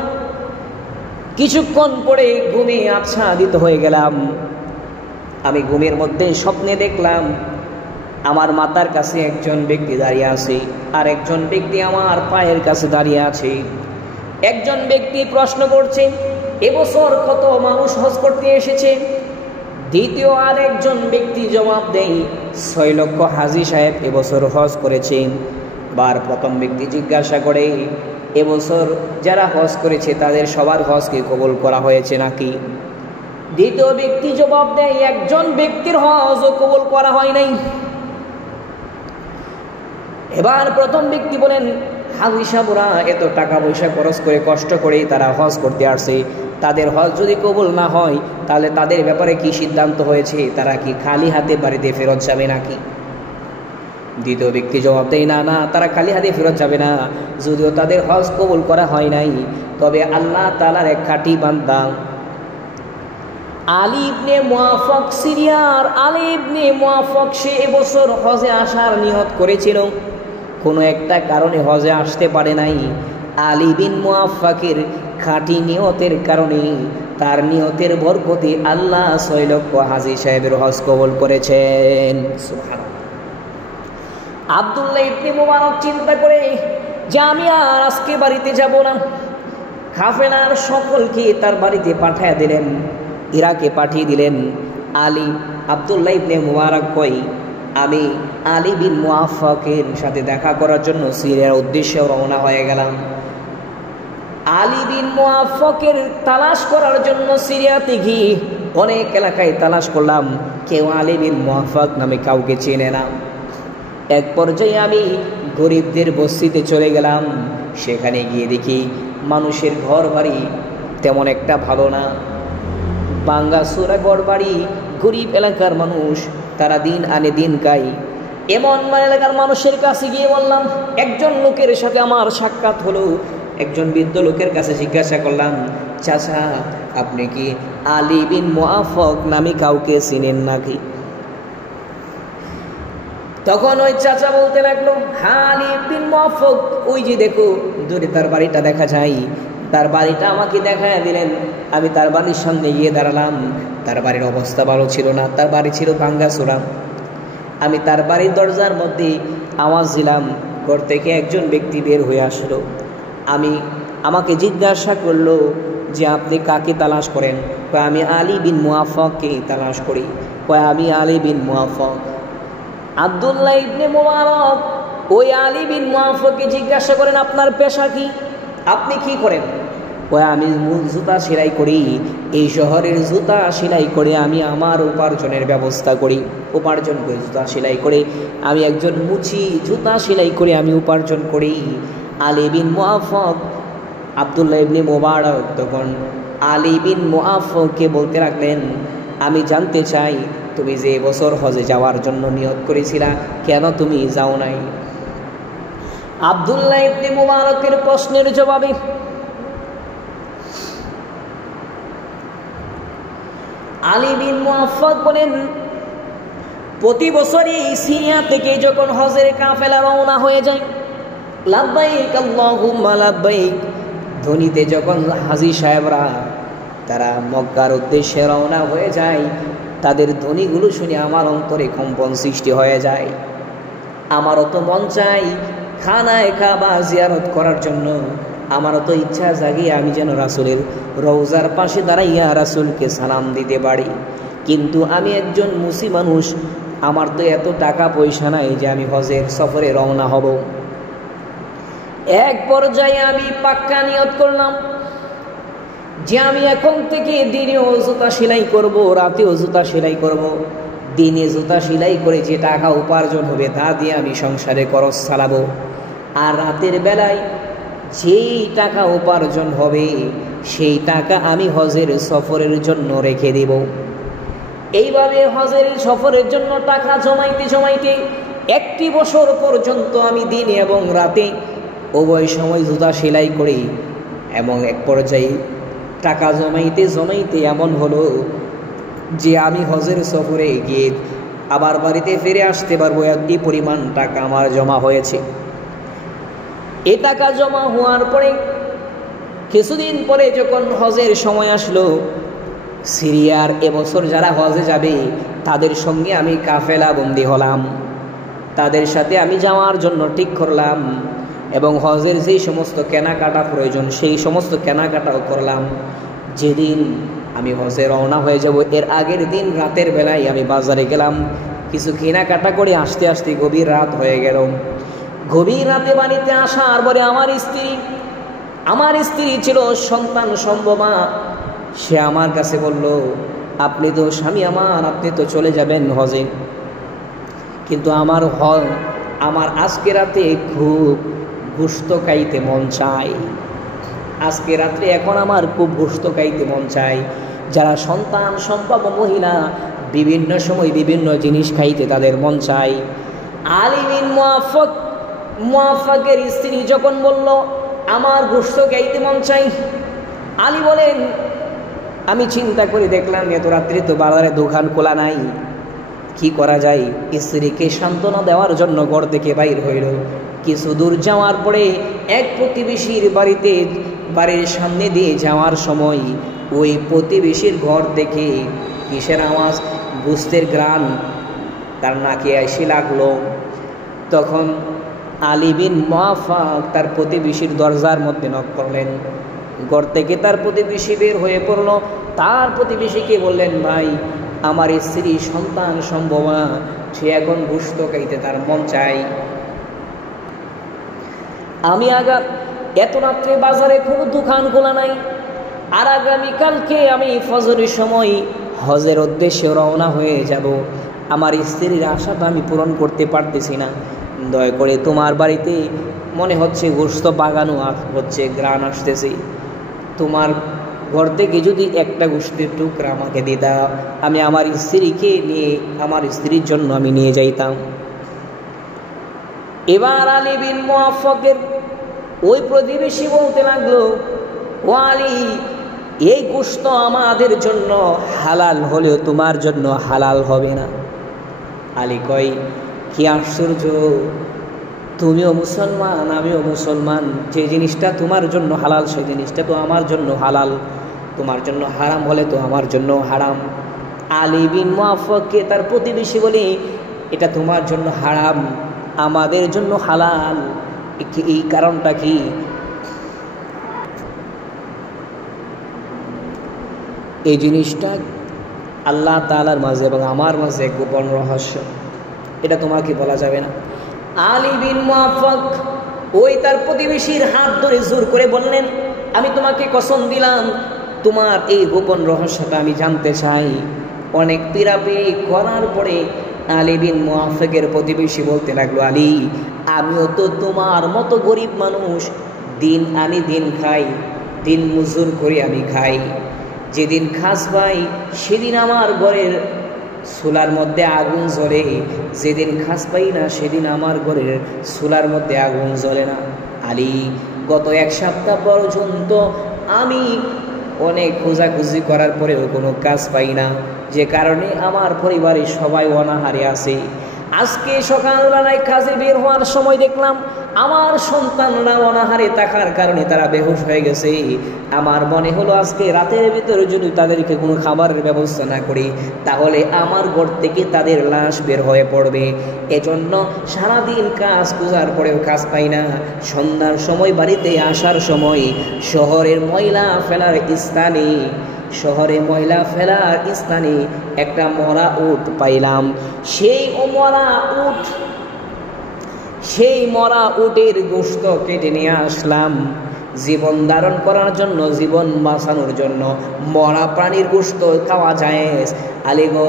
কিছুক্ষণ পরে ঘুমে আচ্ছাদিত হয়ে গেলাম। আমি ঘুমের মধ্যে স্বপ্নে দেখলাম আমার মাথার কাছে একজন ব্যক্তি দাঁড়িয়ে আছে, আর একজন ব্যক্তি আমার পায়ের কাছে দাঁড়িয়ে আছে। একজন ব্যক্তি প্রশ্ন করছে, এবছর কত মানুষ হজ করতে এসেছে? দ্বিতীয় আরেকজন ব্যক্তি জবাব দেয়, 6 লক্ষ হাজি সাহেব এবছর হজ করেছেন। প্রথম ব্যক্তি জিজ্ঞাসা করে, এবছর যারা হজ করেছে তাদের সবার হজকে কবুল করা হয়েছে নাকি? দ্বিতীয় ব্যক্তি জবাব দেয়, একজন ব্যক্তির হজও কবুল করা হয় নাই। এবার প্রথম ব্যক্তি বলেন, হাজি সাহেবরা এত টাকা পয়সা খরচ করে কষ্ট করে তারা হজ করতে আসছে, তাদের হজ যদি কবুল না হয় তাহলে তাদের ব্যাপারে কি সিদ্ধান্ত হয়েছে? তারা কি খালি হাতে বাড়িতে ফেরত যাবে নাকি? দ্বিতীয় ব্যক্তি জবাব দেয়, না না, তারা খালি হাতে ফেরত যাবে না, যদিও তাদের হজ কবুল করা হয় নাই, তবে আল্লাহ তাআলার এক খাঁটি বান্দা আলী ইবনে মুআফাক, সিরিয়ার আলী ইবনে মুআফাক, সে এবছর হজে আসার নিয়ত করেছিল, কোনো একটা কারণে হজে আসতে পারে নাই। আলী বিন মুআফাকের খাঁটি নিয়তের কারণে, তার নিয়তের বরকতে আল্লাহ 6 লক্ষ হাজী সাহেবের হজ কবুল করেছেন। সুবহানাল্লাহ। আব্দুল্লাহ ইবনে মুবারক চিন্তা করে যে আমি আর আজকে বাড়িতে যাব না, কাফেলার সকলকে তার বাড়িতে পাঠিয়ে দিলেন, ইরাকে পাঠিয়ে দিলেন। আব্দুল্লাহ ইবনে মুবারক কই, আমি আলী বিন মুআফাকের সাথে দেখা করার জন্য সিরিয়ার উদ্দেশ্যে রওনা হয়ে গেলাম। আলী বিন মুআফাকের তালাশ করার জন্য সিরিয়াতে গিয়ে অনেক এলাকায় তালাশ করলাম, কেউ আলী বিন মুআফাক নামে কাউকে চেনে না। এক পর্যায়ে আমি গরিবদের বস্তিতে চলে গেলাম, সেখানে গিয়ে দেখি মানুষের ঘর বাড়ি তেমন একটা ভালো না, ভাঙ্গাচোরা ঘর বাড়ি, গরিব এলাকার মানুষ, তারা দিন আনে দিন খায়। এমন এলাকার মানুষের কাছে গিয়ে বললাম, একজন লোকের সাথে আমার সাক্ষাৎ হলো, একজন বৃদ্ধ লোকের কাছে জিজ্ঞাসা করলাম, চাচা আপনি কি আলী বিন মুআফাক নামে কাউকে চিনেন নাকি? তখন ওই চাচা বলতে লাগলো, হ্যাঁ আলী বিন মুআফাক, ওই যে দেখো দূরে তার বাড়িটা দেখা যায়। তার বাড়িটা আমাকে দেখায় দিলেন, আমি তার বাড়ির সামনে গিয়ে দাঁড়ালাম। তার বাড়ির অবস্থা ভালো ছিল না, তার বাড়ি ছিল ভাঙ্গাচোরা। আমি তার বাড়ির দরজার মধ্যে আওয়াজ দিলাম, ঘর থেকে একজন ব্যক্তি বের হয়ে আসলো। আমাকে জিজ্ঞাসা করলো যে আপনি কাকে তালাশ করেন? কয় আমি আলী বিন মুআফাককে তালাশ করি। কয় আমি আলী বিন মুআফাক। আব্দুল্লাহ ইবনে মুবারক ওই আলী বিন মুআফাককে জিজ্ঞাসা করেন, আপনার পেশা কি, আপনি কি করেন? কয় আমি জুতা সেলাই করি, এই শহরের জুতা সেলাই করে আমি আমার উপার্জনের ব্যবস্থা করি, উপার্জন করে জুতা সেলাই করে আমি একজন মুচি, জুতা সেলাই করে আমি উপার্জন করি। আলী বিন মুআফাক, আব্দুল্লাহ ইবনে মুবারক তখন আলী বিন মুআফাককে বলতে লাগলেন, আমি জানতে চাই তুমি যে বছর হজে যাওয়ার জন্য নিয়ত করেছিলা, কেন তুমি যাও নাই? আব্দুল্লাহ ইবনে মুবারকের প্রশ্নের জবাবে আলী বিন মুআফাক বলেন, প্রতি বছরই সিরিয়া থেকে যখন হজের কাফেলা রওনা হয়ে যায়, লাব্বাইক আল্লাহুম্মা লাব্বাইক ধ্বনিতে যখন হাজী সাহেবরা তারা মক্কার উদ্দেশ্যে রওনা হয়ে যায়, তাদের ধ্বনিগুলো শুনে আমার অন্তরে কম্পন সৃষ্টি হয়ে যায়। আমারও তো মন চাই খানায় কাবা জিয়ারত করার জন্য, আমারও তো ইচ্ছা জাগে আমি যেন রাসূলের রওজার পাশে দাঁড়াইয়া রাসূলকে সালাম দিতে পারি। কিন্তু আমি একজন মুসলিম মানুষ, আমার তো এত টাকা পয়সা নাই যে আমি হজের সফরে রওনা হব। এক পর্যায়ে আমি পাক্কা নিয়ত করলাম যে আমি এখন থেকে দিনেও জুতা সেলাই করব, রাতেও জুতা সেলাই করব। দিনে জুতা সেলাই করে যে টাকা উপার্জন হবে তা দিয়ে আমি সংসারে খরচ চালাবো, আর রাতের বেলায় যেই টাকা উপার্জন হবে সেই টাকা আমি হজের সফরের জন্য রেখে দেব। এইভাবে হজের সফরের জন্য টাকা জমাইতে জমাইতে 1 বছর পর্যন্ত আমি দিনে এবং রাতে উভয় সময় জুতা সেলাই করি, এবং এক পর্যায়ে টাকা জমাইতে জমাইতে এমন হলো যে আমি হজের সফরে গিয়ে আবার বাড়িতে ফিরে আসতে পারবো, একটি পরিমাণ টাকা আমার জমা হয়েছে। এ টাকা জমা হওয়ার পরে কিছুদিন পরে যখন হজের সময় আসলো, সিরিয়ার এবছর যারা হজে যাবে তাদের সঙ্গে আমি কাফেলা বন্দী হলাম, তাদের সাথে আমি যাওয়ার জন্য ঠিক করলাম, এবং হজের যেই সমস্ত কেনাকাটা প্রয়োজন সেই সমস্ত কেনাকাটাও করলাম। যেদিন আমি হজে রওনা হয়ে যাব এর আগের দিন রাতের বেলায় আমি বাজারে গেলাম, কিছু কেনাকাটা করে আসতে আসতে গভীর রাত হয়ে গেল। গভীর রাতে বাড়িতে আসার পরে আমার স্ত্রী ছিল সন্তান সম্ভবা, সে আমার কাছে বলল, আপনি তো স্বামী আমার, আপনি তো চলে যাবেন হজে, কিন্তু আমার আজকে রাতে খুব গোশত খাইতে মন চাই, আজকে রাত্রে এখন আমার খুব গোশত খাইতে মন চাই। যারা সন্তান সম্ভব মহিলা বিভিন্ন সময় বিভিন্ন জিনিস খাইতে তাদের মন চাই, আলী বিন মুআফাকের স্ত্রী যখন বলল আমার গোশত খাইতে মন চাই, আলী বলেন আমি চিন্তা করে দেখলাম এত রাত্রি তো বাজারে দোকান খোলা নাই, কি করা যায়। স্ত্রীকে সান্ত্বনা দেওয়ার জন্য ঘর থেকে বাইর হইল। কিছু দূর যাওয়ার পরে এক প্রতিবেশীর বাড়ির সামনে দিয়ে যাওয়ার সময় ওই প্রতিবেশীর ঘর থেকে কিসের আওয়াজ, গোশতের ঘ্রাণ তার নাকে এসে লাগলো। তখন আলী বিন মুআফাক তার প্রতিবেশীর দরজার মধ্যে নক করলেন। ঘর থেকে তার প্রতিবেশী বের হয়ে পড়ল। তার প্রতিবেশীকে বললেন, ভাই আমার স্ত্রী সন্তান সম্ভবা, সে এখন গোশত খাইতে তার মন চাই। আমি এত রাত্রে বাজারে কোনো দোকান খোলা নাই, আর আগামীকালকে আমি ফজরের সময় হজের উদ্দেশ্যে রওনা হয়ে যাব। আমার স্ত্রীর আশাটা আমি পূরণ করতে পারতেছি না। দয়া করে তোমার বাড়িতে মনে হচ্ছে গোশত বাগানো হচ্ছে, ঘ্রাণ আসতেছে, তোমার ঘর থেকে যদি একটা গোশতের টুকরা আমাকে দিতা, আমি আমার স্ত্রীকে নিয়ে আমার স্ত্রীর জন্য আমি নিয়ে যাইতাম। এবার আলী বিন মুআফাকের ওই প্রতিবেশী বলতে লাগলো, ও আলী, এই গোশত আমাদের জন্য হালাল হলেও তোমার জন্য হালাল হবে না। আলী কয়, কি আশ্চর্য, তুমিও মুসলমান আমিও মুসলমান, যে জিনিসটা তোমার জন্য হালাল সেই জিনিসটা তো আমার জন্য হালাল, তোমার জন্য হারাম হলে তো আমার জন্য হারাম। আলী বিন মুআফাককে তার প্রতিবেশী বলে, এটা তোমার জন্য হারাম আমাদের জন্য হালাল, এই কারণটা কি? এই জিনিসটা আল্লাহ তাআলার মাঝে এবং আমার মাঝে গোপন রহস্য, এটা তোমাকে বলা যাবে না। আলী বিন মুআফাক ওই তার প্রতিবেশীর হাত ধরে জোর করে বললেন, আমি তোমাকে কসম দিলাম তোমার এই গোপন রহস্যটা আমি জানতে চাই। অনেক পীড়াপিড়ি করার পরে আলী বিন মুআফাকের প্রতিবেশী বলতে লাগলো, আলী, আমিও তো তোমার মতো গরিব মানুষ, আমি দিন খাই, দিন মজুর করে আমি খাই, যেদিন খাস পাই সেদিন আমার ঘরের চুলার মধ্যে আগুন জ্বলে, যেদিন খাস পাই না সেদিন আমার ঘরের চুলার মধ্যে আগুন জ্বলে না। আলী, গত এক সপ্তাহ পর্যন্ত আমি অনেক খোঁজাখুঁজি করার পরেও কোনো কাজ পাই না, যে কারণে আমার পরিবারের সবাই অনাহারে আছে। আজকে সকালবেলায় কাজে বের হওয়ার সময় দেখলাম আমার সন্তানরা অনাহারে থাকার কারণে তারা বেহুশ হয়ে গেছে। আমার মনে হলো আজকে রাতের ভিতরে যদি তাদেরকে কোনো খাবারের ব্যবস্থা না করি তাহলে আমার ঘর থেকে তাদের লাশ বের হয়ে পড়বে। এজন্য সারাদিন কাজ খোঁজার পরেও কাজ পাই না। সন্ধ্যার সময় বাড়িতে আসার সময় শহরে ময়লা ফেলার স্থানে একটা মরা উট পাইলাম। সেই মরা উটের গোশত কেটে নিয়ে আসলাম জীবন ধারণ করার জন্য, জীবন বাঁচানোর জন্য। মরা প্রাণীর গোশত খাওয়া জায়েজ আলী গো,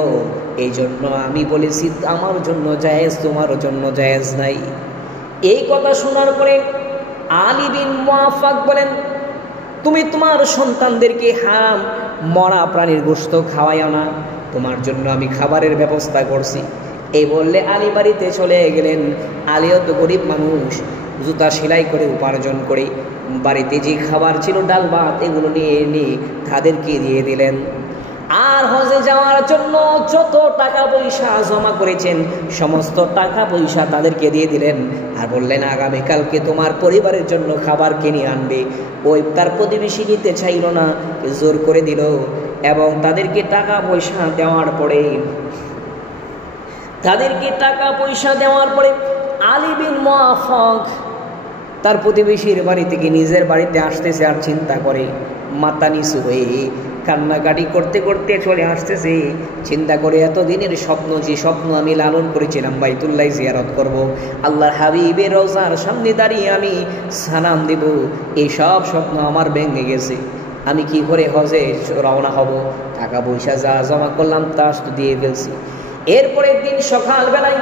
এই জন্য আমি বলেছি আমার জন্য জায়েজ, তোমার জন্য জায়েজ নাই। এই কথা শোনার পরে আলী বিন মুআফাক বলেন, তুমি তোমার সন্তানদেরকে হারাম মরা প্রাণীর গোশত খাওয়াইও না, তোমার জন্য আমি খাবারের ব্যবস্থা করছি। এই বললে আলী বাড়িতে চলে গেলেন। আলীও তো গরিব মানুষ, জুতা সেলাই করে উপার্জন করে বাড়িতে যে খাবার ছিল ডাল ভাত এগুলো নিয়ে তাদেরকে দিয়ে দিলেন। আর হজে যাওয়ার জন্য যত টাকা পয়সা জমা করেছেন সমস্ত টাকা পয়সা তাদেরকে দিয়ে দিলেন। আর বললেন, আগামীকালকে তোমার পরিবারের জন্য খাবার কিনে আনবে। ওই তার প্রতিবেশী নিতে চাইল না, জোর করে দিল। এবং তাদেরকে টাকা পয়সা দেওয়ার পরে আলী বিন মুআফাক তার প্রতিবেশীর বাড়ি থেকে নিজের বাড়িতে আসতেছে। আর চিন্তা করে, মাথা নিচু হয়ে কান্নাকাটি করতে করতে চলে আসতেছে। চিন্তা করে, এতদিনের স্বপ্ন, যে স্বপ্ন আমি লালন করেছিলাম বাইতুল্লাহ জিয়ারত করব, আল্লাহর হাবিবের রওজার সামনে দাঁড়িয়ে আমি সালাম দেব, এই সব স্বপ্ন আমার ভেঙে গেছে। আমি কি করে হজে রওনা হব? টাকা পয়সা যা জমা করলাম তা দিয়ে ফেলছি। এরপরের দিন সকালবেলায়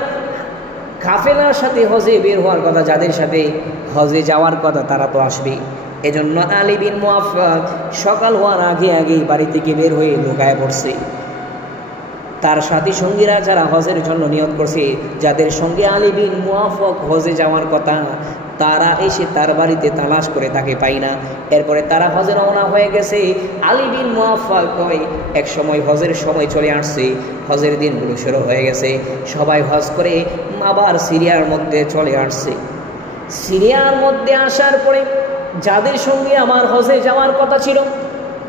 কাফেলার সাথে হজে বের হওয়ার কথা, যাদের সাথে হজে যাওয়ার কথা তারা তো আসবে। এজন্য আলী বিন মুআফাক সকাল হওয়ার আগেই বাড়ি থেকে বের হয়ে লুকায় পড়ছে। তার সাথী সঙ্গীরা যারা হজের জন্য নিয়ত করছে, যাদের সঙ্গে আলী বিন মুআফাক হজে যাওয়ার কথা, তারা এসে তার বাড়িতে তালাশ করে তাকে পাই না। এরপরে তারা হজে রওনা হয়ে গেছে। আলী বিন মুআফাক কয় এক সময় হজের সময় চলে আসছে, হজের দিনগুলো শুরু হয়ে গেছে, সবাই হজ করে আবার সিরিয়ার মধ্যে চলে আসছে। সিরিয়ার মধ্যে আসার পরে যাদের সঙ্গে আমার হজে যাওয়ার কথা ছিল,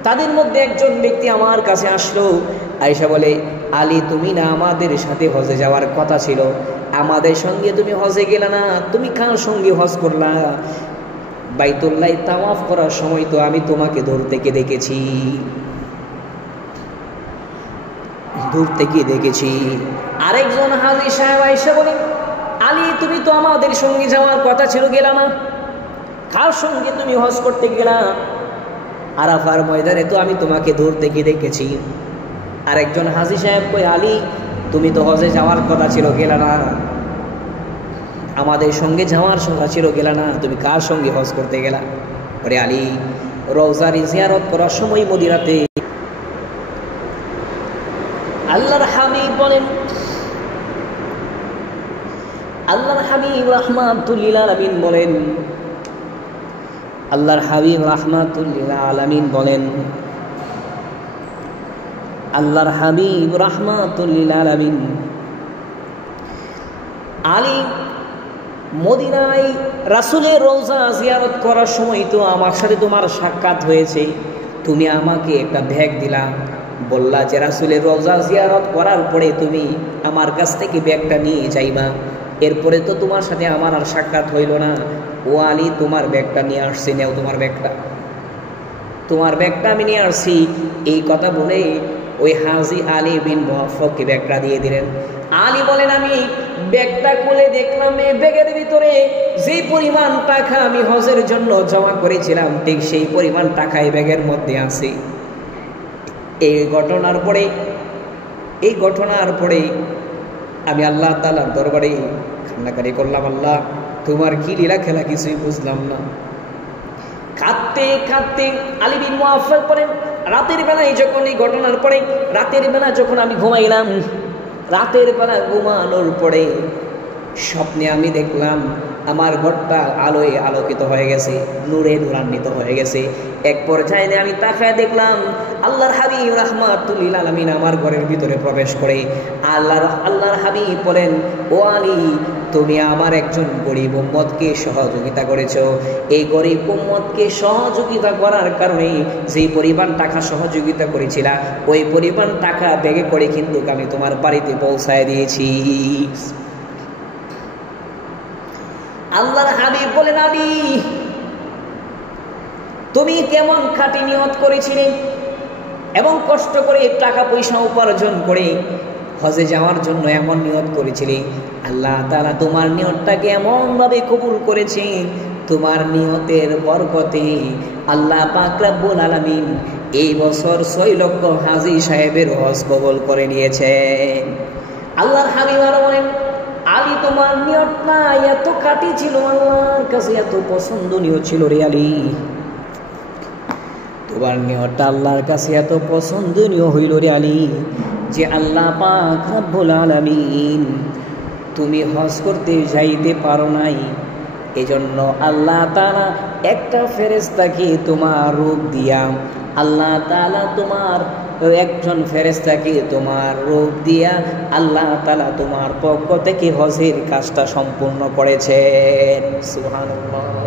তাদের মধ্যে একজন ব্যক্তি আমার কাছে আসলো, আয়েশা বলে, আলী তুমি না আমাদের সাথে হজে যাওয়ার কথা ছিল, আমাদের সঙ্গে তুমি হজে গেলে না, তুমি কার সঙ্গে হজ করলা? বাইতুল্লাহ তাওয়াফ করার সময় তো আমি তোমাকে দূর থেকে দেখেছি। আরেকজন হাজী সাহেব আয়েশা বলে, আলী তুমি তো আমাদের সঙ্গে যাওয়ার কথা ছিল, গেলা না, কার সঙ্গে তুমি হজ করতে গেলা? আরাফার ময়দানে তো আমি তোমাকে দূর থেকে দেখেছি। আরেকজন হাজী সাহেব কই, আলী তুমি তো হজে যাওয়ার কথা ছিল, গেলা না, আমাদের সঙ্গে যাওয়ার কথা ছিল, গেলা না, তুমি কার সঙ্গে হজ করতে গেলা? আরে আলী রওজার জিয়ারত করার সময় মদিনাতে আল্লাহর হাবিব বলেন, আল্লাহর হাবিব রাহমাতুল লিল আলামিন বলেন, আল্লাহর হাবিব রাহমাতুল লিল আলামিন বলেন, আল্লাহর হাবিব রাহমাতুল লিল আলামিন, আলী মদিনায় রাসূলের রওজা জিয়ারত করার সময় তো আমার সাথে তোমার সাক্ষাৎ হয়েছে, তুমি আমাকে একটা ব্যাগ দিলা, বললা যে রাসূলের রওজা জিয়ারত করার পরে তুমি আমার কাছ থেকে ব্যাগটা নিয়ে যাইবা। এরপরে তো তোমার সাথে আমার আর সাক্ষাৎ হইল না, ও আলী তোমার ব্যাগটা নিয়ে আসছি, নেও তোমার ব্যাগটা আমি নিয়ে আসছি। এই কথা বলে ওই হাজী আলী বিন মুআফাককে ব্যাগটা দিয়ে দিলেন। আলী বলেন, আমি ব্যাগটা খুলে দেখলাম এই ব্যাগের ভিতরে যে পরিমাণ টাকা আমি হজের জন্য জমা করেছিলাম, ঠিক সেই পরিমাণ টাকা এই ব্যাগের মধ্যে আছে। এই ঘটনার পরে আমি আল্লাহ তাআলার দরবারে কান্নাকাটি করলাম, আল্লাহ তোমার কি লীলা খেলা কিছুই বুঝলাম না। কাঁদতে কাঁদতে আলী বিন মুআফাক বলেন, রাতের বেলায় যখন এই ঘটনার পরে, রাতের বেলা যখন আমি ঘুমাইলাম, রাতের বেলা ঘুমানোর পরে স্বপ্নে আমি দেখলাম আমার ঘরটা আলোয় আলোকিত হয়ে গেছে, নূরে নূরান্বিত হয়ে গেছে। এক পর্যায়ে আমি তাকায় দেখলাম আল্লাহর হাবিব রাহমাতুল লিল আলামিন আমার ঘরের ভিতরে প্রবেশ করে। আল্লাহর হাবিব বলেন, ও আলী তুমি আমার একজন গরিব উম্মতকে সহযোগিতা করেছো, এই গরিব উম্মতকে সহযোগিতা করার কারণে যে পরিমাণ টাকা সহযোগিতা করেছিলা, ওই পরিমাণ টাকা ব্যাগে করে কিন্তু আমি তোমার বাড়িতে পৌঁছায় দিয়েছি। আল্লাহর হাবিব বলেন, আলী তুমি কেমন খাঁটি নিয়ত করেছিলে এবং কষ্ট করে টাকা পয়সা উপার্জন করে হজে যাওয়ার জন্য এমন নিয়ত করেছিলে, আল্লাহ তাআলা তোমার নিয়তটাকে এমনভাবে কবুল করেছেন, তোমার নিয়তের বরকতে আল্লাহ পাক রব্বুল আলামিন এই বছর 6 লক্ষ হাজী সাহেবের হজ কবুল করে নিয়েছেন। আল্লাহর হাবিব আরো বলেন, আলী তোমার নিয়তটা এত খাঁটি ছিল, আল্লাহর কাছে এত পছন্দনীয় ছিল রে আলী, তোমার নিয়তটা আল্লাহর কাছে এত পছন্দনীয় হইল রে আলী, যে আল্লাহ পাক রব্বুল আলামিন তুমি হজ করতে যাইতে পারো নাই, এজন্য আল্লাহ তাআলা একটা ফেরেশতাকে তোমার রূপ দিয়া, আল্লাহ তাআলা তোমার একজন ফেরেশতাকে তোমার রূপ দিয়া আল্লাহ তাআলা তোমার পক্ষ থেকে হজের কাজটা সম্পূর্ণ করেছেন। সুবহানাল্লাহ।